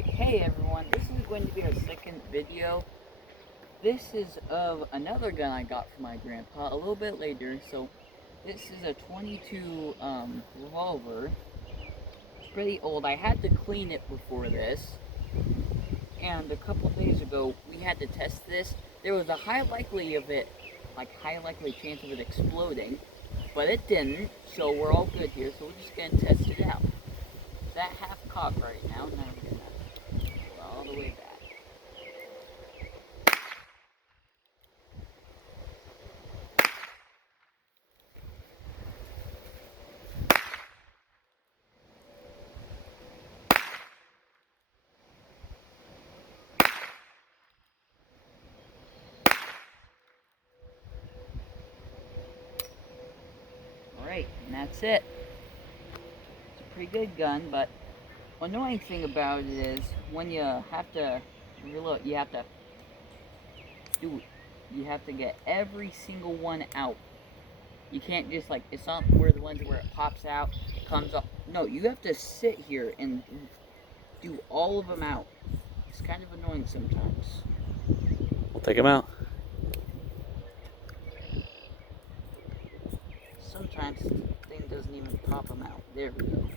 Alright, hey everyone, this is going to be our second video. This is of another gun I got from my grandpa a little bit later. So this is a 22 revolver. It's pretty old. I had to clean it before this. And a couple days ago, we had to test this. There was a high likely chance of it exploding, but it didn't, so we're all good here. So we're just gonna test it out. It's at half cock right now. Now we're gonna go all the way back. Alright, and that's it. It's a pretty good gun, but the annoying thing about it is when you have to reload, you have to get every single one out. You can't just it's not where the ones where it pops out, it comes up. No, you have to sit here and do all of them out. It's kind of annoying sometimes. We'll take them out. Sometimes the thing doesn't even pop them out. There we go.